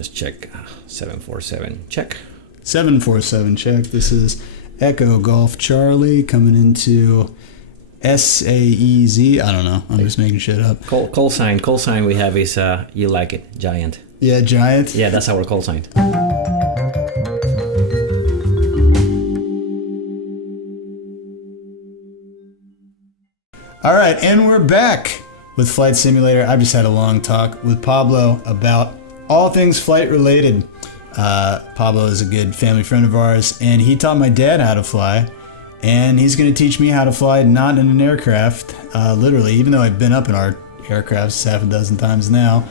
let's check. 747, check. 747, check. This is Echo Golf Charlie coming into SAEZ. I don't know. I'm just making shit up. Call sign we have is, you like it, Giant. Yeah, Giant? Yeah, that's our call sign. All right, and we're back with Flight Simulator. I've just had a long talk with Pablo about all things flight related. Pablo is a good family friend of ours, and he taught my dad how to fly, and he's going to teach me how to fly not in an aircraft, literally, even though I've been up in our aircrafts half a dozen times now.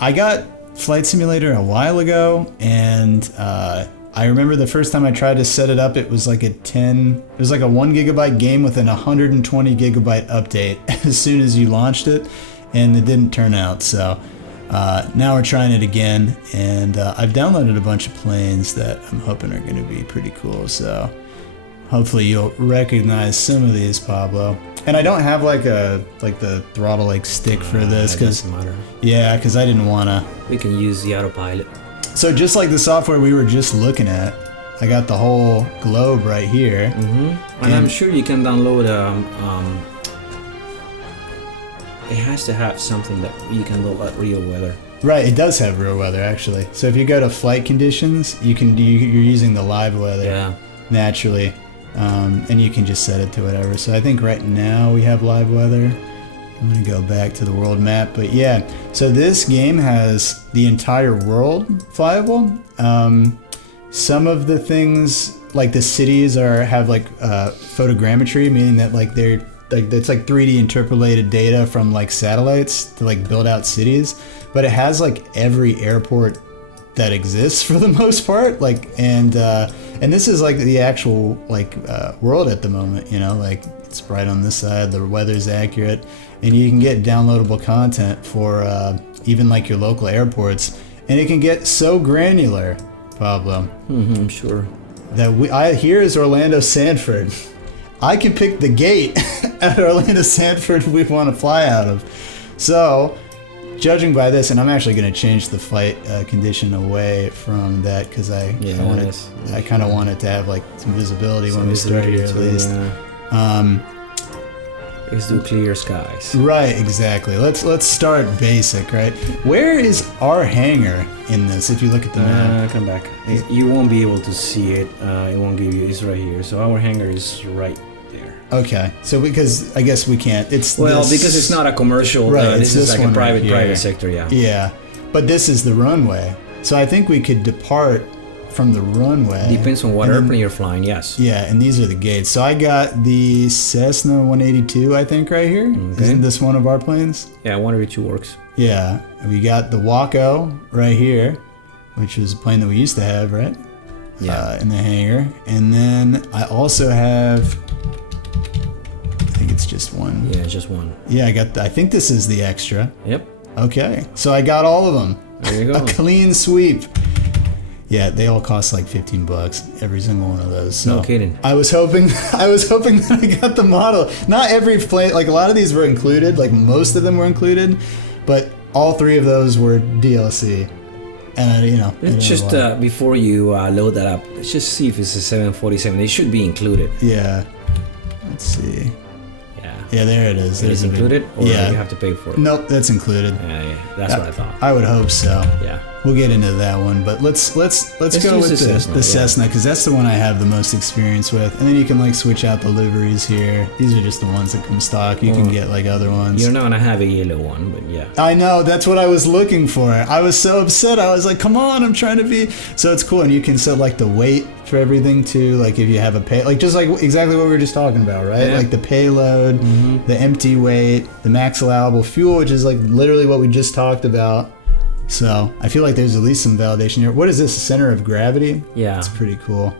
I got Flight Simulator a while ago, and I remember the first time I tried to set it up, it was like a 1 gigabyte game with an 120 gigabyte update as soon as you launched it, and it didn't turn out. So now we're trying it again, and I've downloaded a bunch of planes that I'm hoping are going to be pretty cool. So hopefully you'll recognize some of these, Pablo. And I don't have like the throttle stick for this because I didn't want to. We can use the autopilot. So just like the software we were just looking at, I got the whole globe right here. Mm-hmm. And I'm sure you can download it has to have something that you can look at real weather. Right, it does have real weather actually. So if you go to flight conditions, you're using the live weather naturally, and you can just set it to whatever. So I think right now we have live weather. I'm gonna go back to the world map, but yeah. So this game has the entire world flyable. Some of the things, like the cities, have photogrammetry, meaning that it's like 3D interpolated data from like satellites to like build out cities. But it has like every airport that exists for the most part. And this is like the actual world at the moment. It's right on this side. The weather's accurate. And you can get downloadable content for even like your local airports, and it can get so granular, Pablo. Mm-hmm, sure. That here is Orlando Sanford. I can pick the gate at Orlando Sanford we want to fly out of. So, judging by this, and I'm actually going to change the flight condition away from that because I kind of want it to have like some visibility when we start here at least. Let's do clear skies. Right, exactly. Let's start basic, right? Where is our hangar in this? If you look at the map, come back. You won't be able to see it. It won't give you. It's right here. So our hangar is right there. Okay. So because I guess we can't. Because it's not a commercial. Right. This is like a private sector. Yeah. Yeah, but this is the runway. So I think we could depart from the runway. Depends on what airplane you're flying, yes. Yeah, and these are the gates. So I got the Cessna 182, I think, right here. Okay. Isn't this one of our planes? Yeah, 182 works. Yeah, we got the Waco right here, which is a plane that we used to have, right? Yeah. In the hangar. And then I also have, I think it's just one. Yeah, it's just one. Yeah, I think this is the extra. Yep. Okay, so I got all of them. There you go. A clean sweep. Yeah, they all cost like $15, every single one of those. So no kidding. I was hoping that I got the model. Not every plane, like a lot of these were included, like most of them were included, but all three of those were DLC. And let's just before you load that up, let's just see if it's a 747. It should be included. Yeah. Let's see. Yeah, there it is. It's included, or you have to pay for it? Nope, that's included. Yeah, that's what I thought. I would hope so. Yeah. We'll get into that one, but let's go with the Cessna because that's the one I have the most experience with. And then you can like switch out the liveries here. These are just the ones that come stock. You can get like other ones. You're not gonna have a yellow one, but yeah. I know, that's what I was looking for. I was so upset. I was like, come on, I'm trying to be. So it's cool, and you can set like the weight for everything too. Like if you have just like exactly what we were just talking about, right? Yeah. Like the payload, the empty weight, the max allowable fuel, which is like literally what we just talked about. So I feel like there's at least some validation here. What is this? Center of gravity? Yeah. It's pretty cool.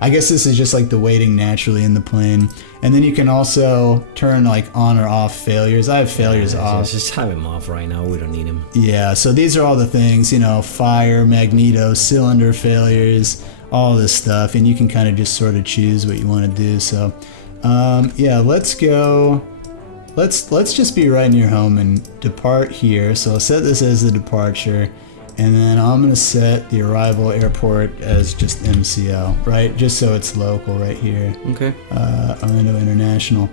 I guess this is just like the weighting naturally in the plane. And then you can also turn like on or off failures. I have failures off. So just have them off right now. We don't need them. Yeah. So these are all the things, fire, magneto, cylinder failures, all this stuff. And you can kind of just sort of choose what you want to do. So let's go. Let's just be right near home and depart here. So I'll set this as the departure, And then I'm going to set the arrival airport as just MCL, right? Just so it's local right here. Okay. Orlando International.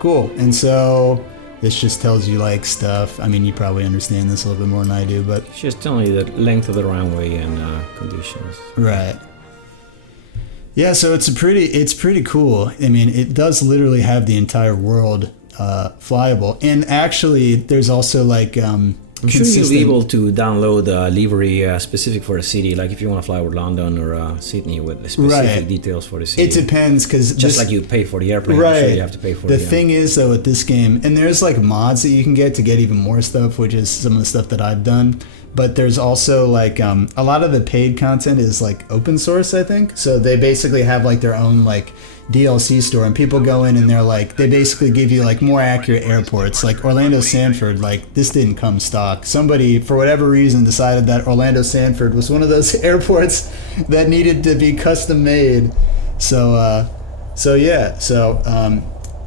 Cool. And so this just tells you like stuff. I mean, you probably understand this a little bit more than I do, but... It's just telling you the length of the runway and conditions. Right. Yeah, so it's pretty cool. I mean, it does literally have the entire world flyable. And actually, there's also like... I'm sure you'll be able to download a livery specific for a city, like if you want to fly over London or Sydney with the specific details for the city. It depends, because just like you pay for the airplane, right. I'm sure you have to pay for the thing is though with this game, and there's like mods that you can get to get even more stuff, which is some of the stuff that I've done. But there's also like a lot of the paid content is like open source, I think. So they basically have like their own like DLC store, and people go in and they're like, they basically give you like more accurate airports. Like Orlando Sanford, like this didn't come stock. Somebody for whatever reason decided that Orlando Sanford was one of those airports that needed to be custom made. So yeah. So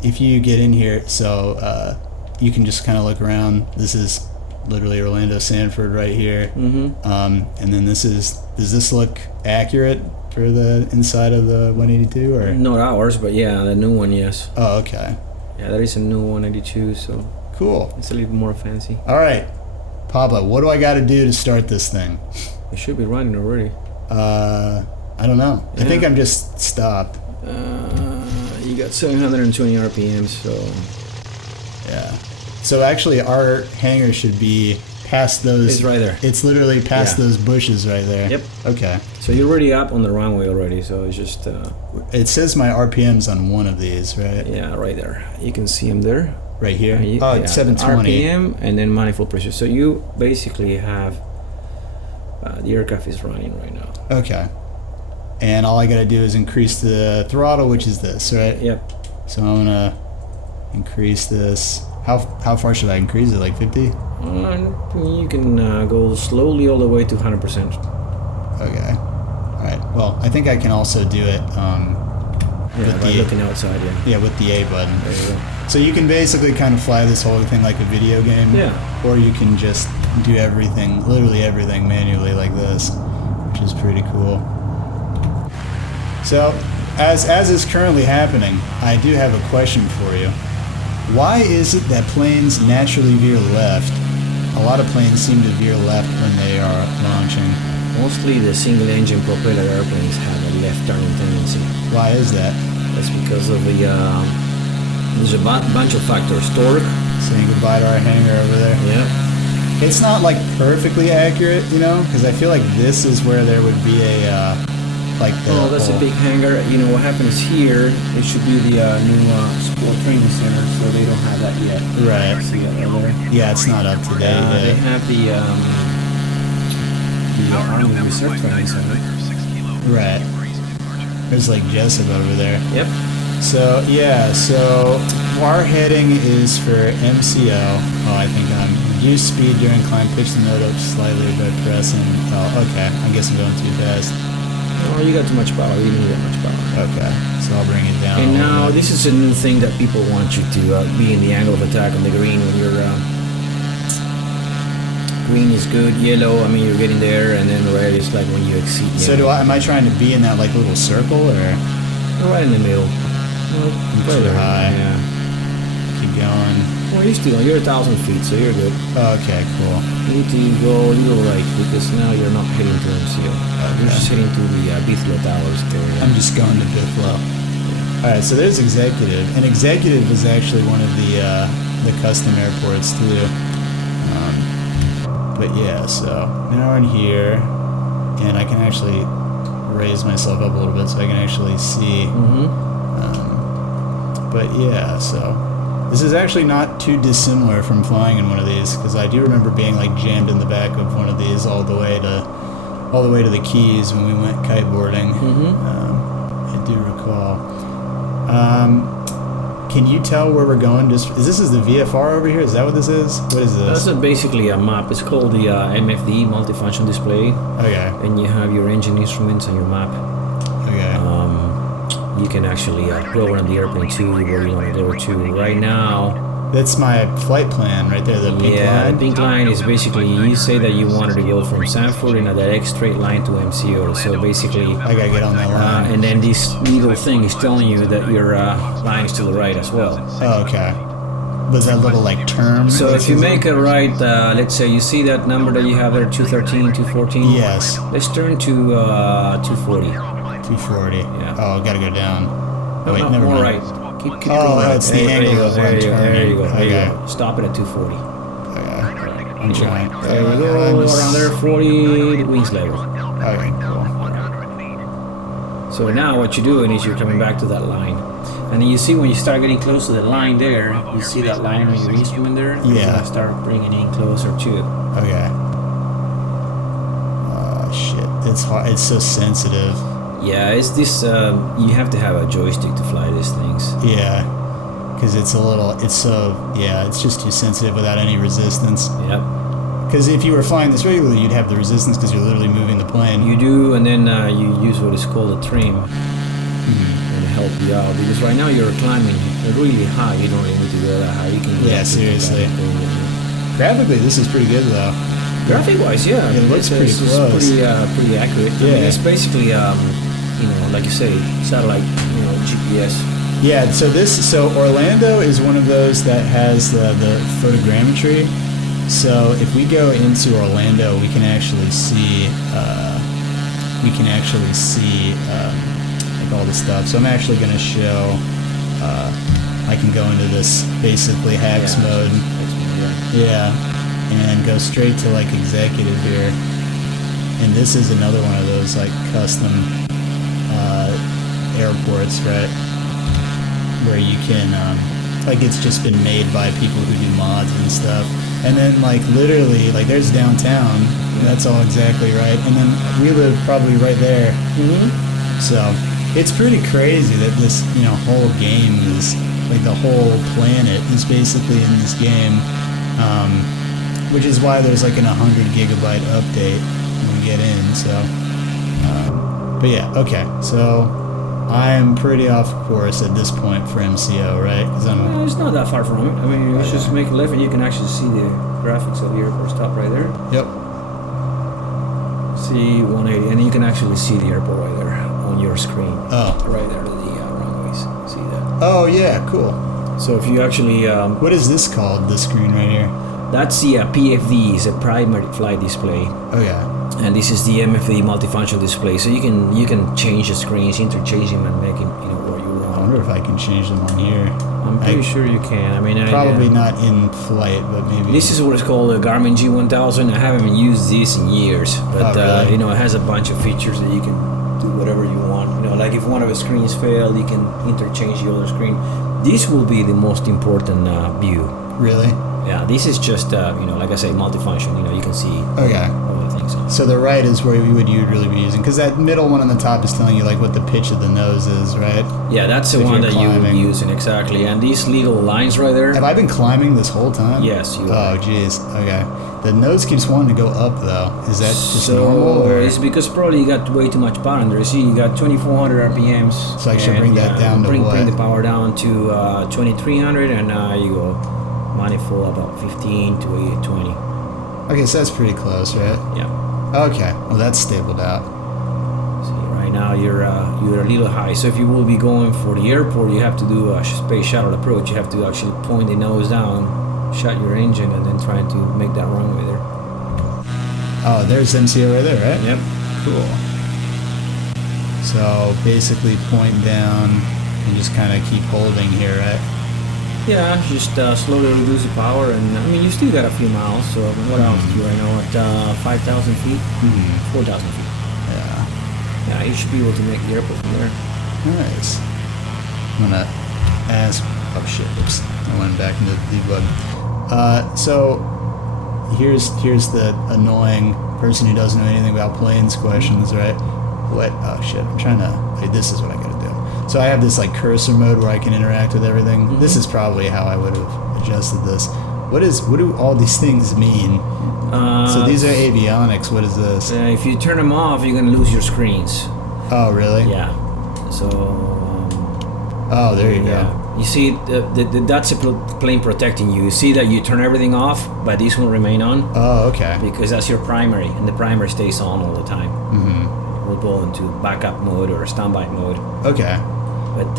if you get in here, so you can just kind of look around. This is literally Orlando Sanford right here. Mm-hmm. And then does this look accurate for the inside of the 182 or? Not ours, but yeah, the new one, yes. Oh, okay. Yeah, there is a new 182, so cool. It's a little more fancy. All right, Pablo, what do I got to do to start this thing? It should be running already. I don't know. Yeah. I think I'm just stopped. You got 720 RPMs, so yeah. So actually, our hangar should be past those. It's right there. It's literally past those bushes right there. Yep. Okay. So you're already up on the runway already, so it's just... It says my RPMs on one of these, right? Yeah, right there. You can see them there. Right here? It's 720. RPM and then manifold pressure. So you basically have... the aircraft is running right now. Okay. And all I gotta do is increase the throttle, which is this, right? Yep. So I'm gonna increase this. How far should I increase it? Like 50? You can go slowly all the way to 100%. Okay. All right. Well, I think I can also do it. By looking outside. Yeah, with the A button. There you go. So you can basically kind of fly this whole thing like a video game. Yeah. Or you can just do everything, literally everything, manually like this, which is pretty cool. So, as is currently happening, I do have a question for you. Why is it that planes naturally veer left? A lot of planes seem to veer left when they are launching. Mostly the single-engine propeller airplanes have a left-turning tendency. Why is that? That's because of the... there's a bunch of factors. Torque. Saying goodbye to our hangar over there. Yep. It's not like perfectly accurate, you know, because I feel like this is where there would be a... Oh, that's a big hangar. You know what happens here? It should be the new sport training center, so they don't have that yet. Right. See that over there? Yeah, it's not up to date yet. They have the Army Reserve Training Center. Right. There's like Jessup over there. Yep. So yeah, so our heading is for MCO. Oh, I think I'm reduce speed during climb. Pitch the node up slightly by pressing. Oh, okay. I guess I'm going too fast. Oh, you got too much power. You didn't get much power. Okay, so I'll bring it down. And now this is a new thing that people want you to be in the angle of attack on the green when you're... green is good, yellow, I mean you're getting there, and then red is like when you exceed yellow. So am I trying to be in that like little circle, or? You're right in the middle. Too high. Yeah. Keep going. Well, you're 1,000 feet, so you're good. Okay, cool. You need to go a little right, because now you're not heading to MCO. You're just heading to the Bithlo Towers area. I'm just going to Bithlo. Yeah. Alright, so there's Executive. And Executive is actually one of the custom airports too. But yeah, so now we're in here, and I can actually raise myself up a little bit so I can actually see. But yeah, so this is actually not too dissimilar from flying in one of these, because I do remember being like jammed in the back of one of these all the way to the Keys when we went kiteboarding. I do recall. Can you tell where we're going? This is the VFR over here? Is that what this is? What is this? That's basically a map. It's called the MFD, multifunction display. Okay. And you have your engine instruments on your map. Okay. You can actually program the airplane to where you want to go to. Right now, That's my flight plan right there, the pink line. The pink line is basically, you say that you wanted to go from Sanford in a direct straight line to MCO. So basically, I gotta get on that line. and then this little thing is telling you that your line is to the right as well. Oh, okay. Was that little like term? So if you make a right, let's say you see that number that you have there, 213, 214? Yes. Let's turn to 240. 240. Yeah. Oh, gotta go down. No, wait, no, never more mind. right. Keep Oh, right. that's the angle of there you go, there you go. Okay. Stop it at 240. Okay. I'm trying. There we go, around there, 40, wings level. Okay, cool. So now what you're doing is you're coming back to that line. And then you see when you start getting close to that line there, you see that line on your instrument there? Yeah. You're gonna start bringing in closer too. Okay. Oh, shit. It's hard. It's so sensitive. Yeah, it's this, you have to have a joystick to fly these things. Yeah. Because it's just too sensitive without any resistance. Yep. Because if you were flying this regularly, you'd have the resistance because you're literally moving the plane. You do, and then you use what is called a trim and help you out. Because right now you're climbing really high. You don't really need to go that high. You can. Yeah, seriously. Graphically, this is pretty good though. Graphic-wise, yeah, it looks pretty it's close. pretty accurate. Yeah. I mean, it's basically, like you say, satellite, GPS. Yeah. So Orlando is one of those that has the photogrammetry. So if we go into Orlando, we can actually see like all the stuff. So I'm actually going to show. I can go into this basically HAX mode. Yeah, and go straight to like executive here. And this is another one of those like custom airports, right? Where you can like it's just been made by people who do mods and stuff. And then like literally like there's downtown. That's all exactly right. And then we live probably right there. So it's pretty crazy that this whole game is like the whole planet is basically in this game. Which is why there's like an 100 gigabyte update when we get in. So, but yeah, okay. So I'm pretty off course at this point for MCO, right? Because it's not that far from it. I mean, you just make a left and you can actually see the graphics of the airport stop right there. Yep. See 180, and you can actually see the airport right there on your screen. Oh. Right there, the runways. See that? Oh yeah, cool. So if you actually, what is this called? This screen right here. That's the PFD, is a primary flight display. Oh yeah. And this is the MFD multifunction display. So you can change the screens, interchange them, and make it what you want. I wonder if I can change them on here. I'm pretty sure you can. I mean, probably not in flight, but maybe. This is what is called a Garmin G1000. I haven't used this in years, but really? It has a bunch of features that you can do whatever you want. Like if one of the screens failed, you can interchange the other screen. This will be the most important view. Really? Yeah, this is just like I say, multifunction. You can see all the things on it. So the right is where you'd really be using, because that middle one on the top is telling you like what the pitch of the nose is, right? Yeah, that's the one that you would be using exactly. And these little lines right there. Have I been climbing this whole time? Yes, you are. Oh, geez. Okay. The nose keeps wanting to go up though. Is that just normal? Or? It's because probably you got way too much power under. You see, you got 2,400 RPMs. So I should bring that down to what? Bring the power down to 2,300, and you go manifold about 15 to 20. Okay, so that's pretty close, right? Yeah. Okay. Well, that's stabled out. See, right now you're a little high. So if you will be going for the airport, you have to do a space shuttle approach. You have to actually point the nose down, shut your engine, and then trying to make that runway there. Oh, there's MCO right there, right? Yep. Cool. So basically point down and just kind of keep holding here, right? Yeah, just slowly reduce the power, and I mean you still got a few miles. So what altitude right now at 5,000 feet, 4,000 feet. Yeah, you should be able to make the airport from there. Nice. I'm gonna ask. Oh shit! Oops, I went back into the debug. So here's the annoying person who doesn't know anything about planes questions, right? What? Oh shit! I'm trying to. Wait, this is what I gotta do. So I have this like cursor mode where I can interact with everything. Mm-hmm. This is probably how I would have adjusted this. What do all these things mean? So these are avionics. What is this? If you turn them off, you're gonna lose your screens. Oh really? Yeah. So. Oh, there you go. You see, that's a plane protecting you. You see that you turn everything off, but this will remain on. Oh, okay. Because that's your primary, and the primary stays on all the time. Mm-hmm. We'll go into backup mode or standby mode. Okay. But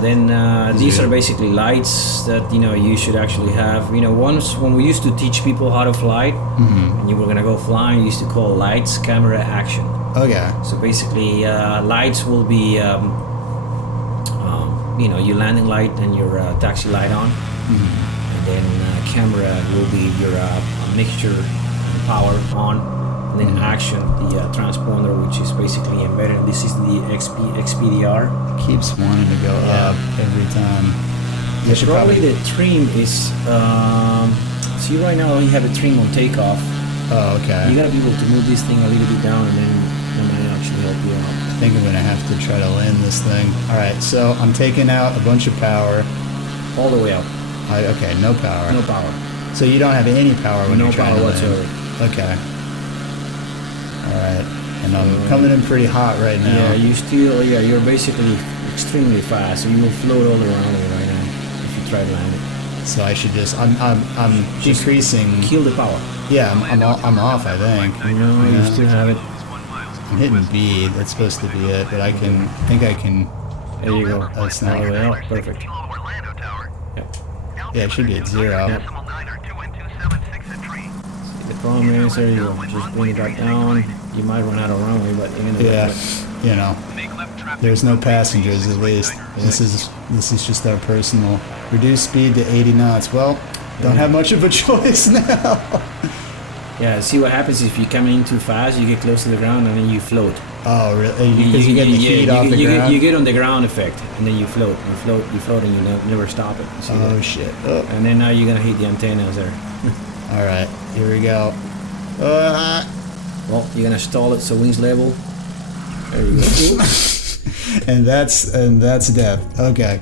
then these are basically lights that you should actually have. Once when we used to teach people how to fly, and you were gonna go flying, you used to call lights, camera, action. Okay. So basically, lights will be your landing light and your taxi light on, and then camera will be your mixture and power on, and then action, the transponder, which is basically embedded. This is the XPDR. It keeps wanting to go up every time. Probably the trim is. See, right now you have a trim on takeoff. Oh, okay. You gotta be able to move this thing a little bit down, and then that might actually help you out. I think I'm gonna have to try to land this thing. All right, so I'm taking out a bunch of power. All the way out. Okay, no power. No power. So you don't have any power when you're trying to land. No power whatsoever. Okay. All right, and I'm coming in pretty hot right now. Yeah, you're basically extremely fast, so you will float all around it right now if you try to land it. So I should I'm Just decreasing. Kill the power. Yeah, I'm off. I think. No, you still have it. I'm hitting B. That's supposed to be it, but I think I can. There you go. Oh, it's not. All the way out. Perfect. Yep. Yeah, it should be at 0. Yep. The problem is, there you go. Just bring it back down. You might run out of runway, but you're gonna. Yeah, there's no passengers at least. This is just our personal. Reduce speed to 80 knots. Well, don't have much of a choice now. Yeah, see what happens if you come in too fast, you get close to the ground and then you float. Oh, really? Because you get the heat off the ground? You get on the ground effect, and then you float. You float, and you never stop it. You see that? Shit. Oh. And then now you're going to hit the antennas there. All right, here we go. Well, you're going to stall it so wings level. There you go. and that's death. Okay.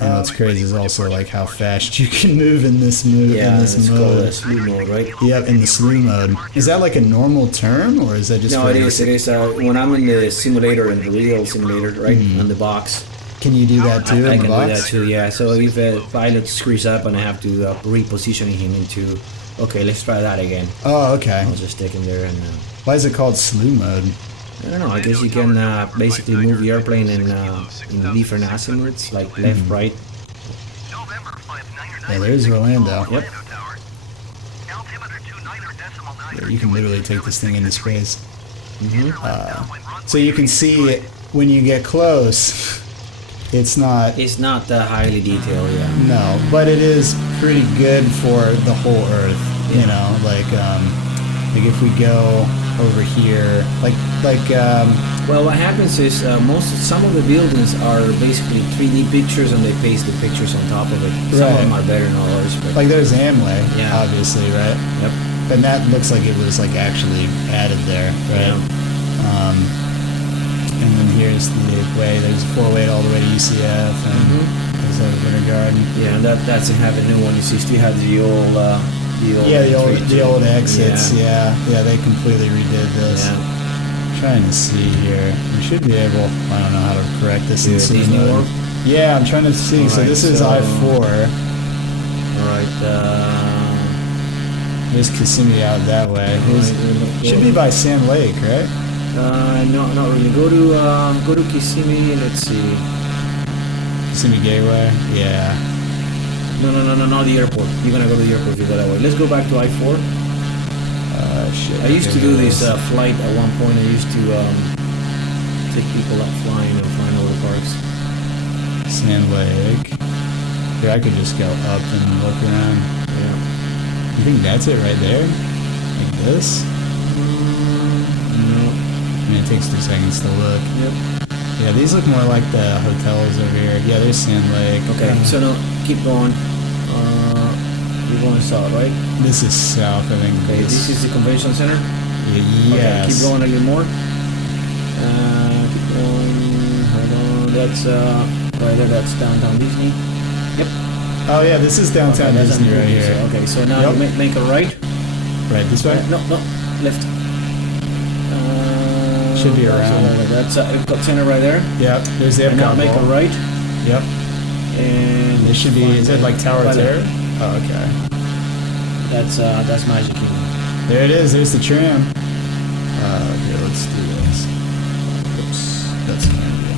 And what's crazy is also like how fast you can move in this mode. Yeah, in this called slew mode, right? Yep, in the slew mode. Is that like a normal term, or is that just? No, it is. It is. When I'm in the simulator, in the real simulator, right, on the box. Can you do that too? I can do that too. Yeah. So if a pilot screws up and I have to reposition him into, okay, let's try that again. Oh, okay. I'll just stick him there and. Why is it called slew mode? I don't know. I guess you can basically move the airplane in different azimuths, like left, right. Yeah, there's Orlando. Yep. Yeah, you can literally take this thing into space. So you can see it when you get close. It's not. It's not that highly detailed, yeah. No, but it is pretty good for the whole Earth. You know, like if we go over here, well, what happens is some of the buildings are basically 3D pictures, and they paste the pictures on top of it. Some of them are better than others. But like there's Amway, yeah, obviously, right? Yep. And that looks like it was like actually added there, right? Yeah. And then here's the way. There's a 408 all the way to UCF, and there's a Winter Garden. Yeah, and that's have a new one. You still have the old. The old exits. Yeah, they completely redid this. Yeah. Trying to see here. We should be able. I don't know how to correct this in slew mode. Yeah, I'm trying to see. So this is I-4. All right. There's Kissimmee out that way. Should be by Sand Lake, right? No, not really. Go to Kissimmee. Let's see. Kissimmee Gateway. Yeah. No, not the airport. You're gonna go to the airport if you go that way. Let's go back to I-4. Shit. I used to do this flight at one point. I used to take people out flying over the parks. Sand Lake. Here, I could just go up and look around. Yeah. You think that's it right there? Like this? No. I mean, it takes 2 seconds to look. Yep. Yeah, these look more like the hotels over here. Yeah, there's Sand Lake. Okay, so now keep going. You're going south, right? This is south, I think. Okay, this is the convention center? Yes. Okay, keep going a little more. Keep going. Hold on. That's right there. That's downtown Disney. Yep. Oh yeah, this is downtown Disney right here. Okay, so now make a right. Right this way? No, left. Should be around. That's Epcot Center right there. Yep. There's the Epcot. And now make a right. Yep. And This should be, is it like Tower of Right there. Terror? Oh, okay. That's Magic Kingdom. There it is. There's the tram. Okay, let's do this. Oops, that's an idea.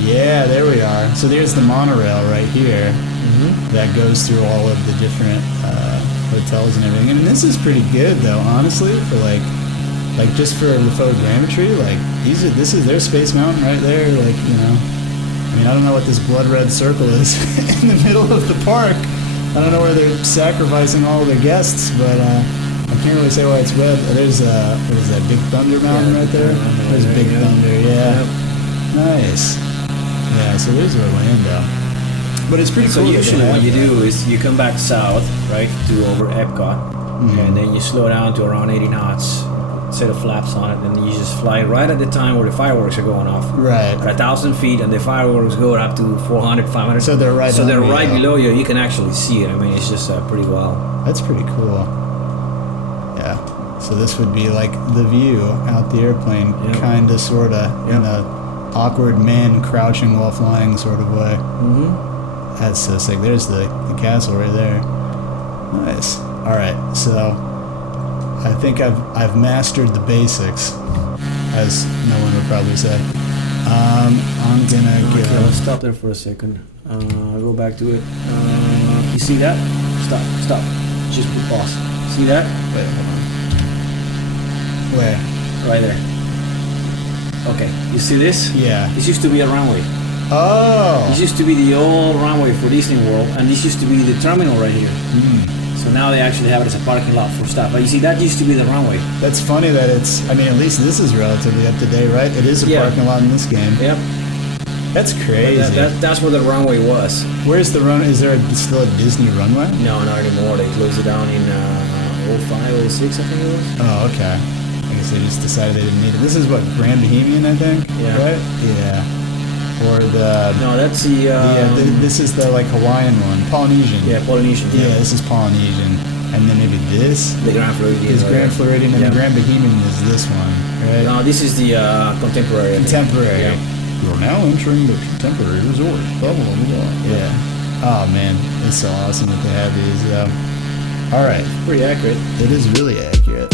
Yeah, there we are. So there's the monorail right here that goes through all of the different hotels and everything. And this is pretty good, though, honestly, for like just for the photogrammetry. Like this is their Space Mountain right there. Like, you know, I mean, I don't know what this blood red circle is in the middle of the park. I don't know where they're sacrificing all their guests, but I can't really say why it's red. There's what is that, Big Thunder Mountain right there? There's Big Thunder, yeah. Nice. Yeah, so there's Orlando. But it's pretty So cool. usually what you do is you come back south, right, to over Epcot, and then you slow down to around 80 knots, set of flaps on it, and you just fly right at the time where the fireworks are going off. Right. At 1,000 feet, and the fireworks go up to 400, 500. So they're right. So they're right below. below you. You can actually see it. I mean, it's just pretty wild. That's pretty cool. Yeah. So this would be like the view out the airplane, kinda, sorta, in a awkward man crouching while flying sort of way. That's so sick. There's the castle right there. Nice. All right. So I think I've mastered the basics, as no one would probably say. I'm gonna go. Okay, let's stop there for a second. Go back to it. You see that? Stop. Just put pause. See that? Wait, hold on. Where? Right there. Okay, you see this? Yeah. This used to be a runway. Oh. This used to be the old runway for Disney World, and this used to be the terminal right here. So now they actually have it as a parking lot for stuff. But you see, that used to be the runway. That's funny that it's, I mean, at least this is relatively up to date, right? It is a parking lot in this game. Yep. That's crazy. That's where the runway was. Where's the run? Is there still a Disney runway? No, not anymore. They closed it down in 05, 06, I think it was. Oh, okay. I guess they just decided they didn't need it. This is what, Grand Bohemian, I think? Yeah. Right? Yeah. Or the... No, that's the... this is the, like, Hawaiian one. Polynesian. Yeah, Polynesian. Yeah, this is Polynesian. And then maybe this? The Grand Floridian. Is Grand Floridian, and the Grand Bohemian is this one, right? No, this is the Contemporary. Contemporary. Yeah. You're now entering the Contemporary Resort. Blah, blah, blah, blah. Yeah. Oh, man. It's so awesome that they have these. All right. Pretty accurate. It is really accurate.